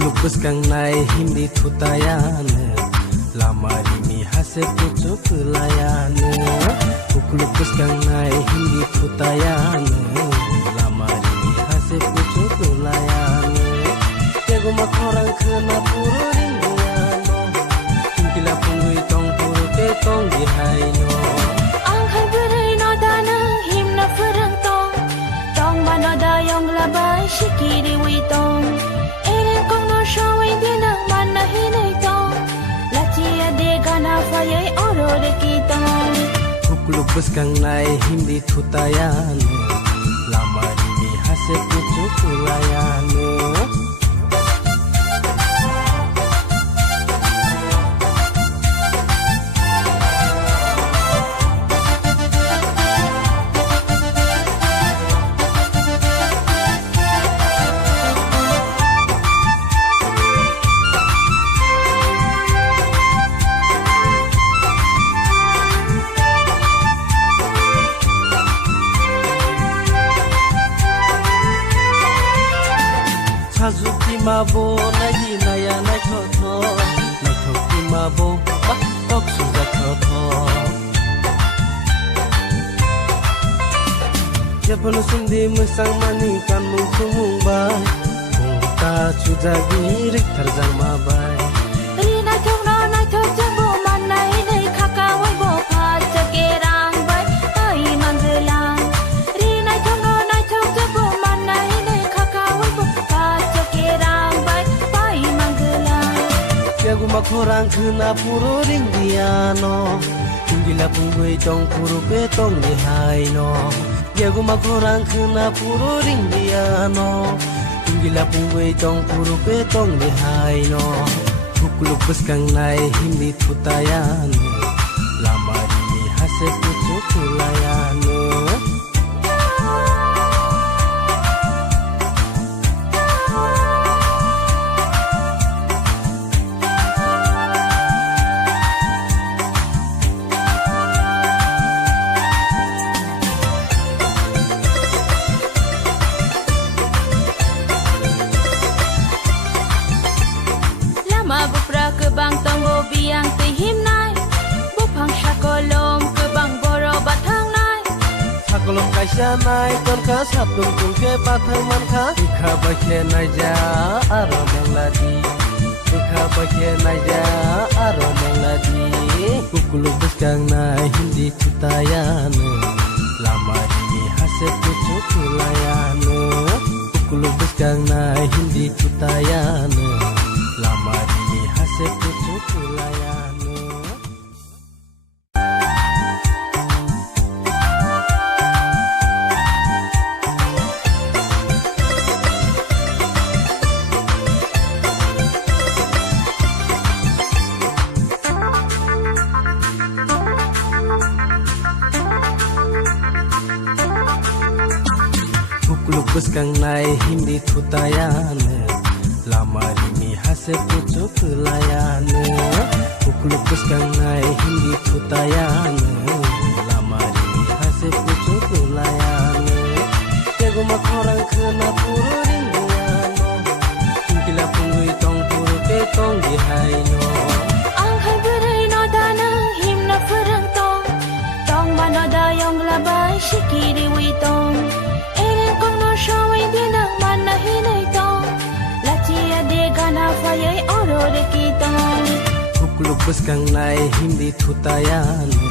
Lupus kang nai hindi tutayane lamari mi hase pucu kelayane lupus kang nai hindi tutayane lamari mi hase pucu kelayane tego makorang kena puro ringiano kingkila punggui tong puro ke tong dihaino ang halberai no dana himna furang tong manoda yong labai shikiri witong Shawai dina mana hinay tong Latia de gana fayay orore kitong Lupus kang nai hindi tutayane lamari mi hase pucu kelayane Hazuki mabo nagi naya nai toto nai toki mabo tok suga toto Japon sundi musang mani kan mung bai kung ta chujagi rik tarjang mabai Rina thong no nai thok jambo man nai nai khaka wai bo pha chakerang bai ai mangelang Rina thong no nai thok jambo man nai nai khaka wai bo Yagu makorang kena puro ringdiano Tunggila punggui tong puro ke tong dihaino Yagu makorang kena puro ringdiano Tunggila punggui tong puro ke tong dihaino Lupus kang nai hindi tutayane lamari mi hase pucu kelayane Mabupra ke bang tonggo biang tihim nai Bupang syakolom ke bang boro batang nai Sakolom kaisya nai ton ka saptung tung ke batang man ka Ikha bakhe nai ja aro mengladi Ikha bakhe nai ja aro mengladi Lupus kang nai hindi tutayane lamari mi hase pucu kelayane Lupus kang nai hindi tutayane lamari mi hase pucu kelayane Lupus kang nai hindi tutayane lamari mi hase pucu kelayane Lupus kang nai hindi tutayane lamari mi hase pucu kelayane Tego makorang kena puro ringiano Kingkila punggui tong puro ke tong dihaino ang halberai no dana himna furang tong manoda yong labai shikiri witong Shawai dina mana hinay tong Latia de gana fayay orore kitong Lupus kang nai hindi tutayane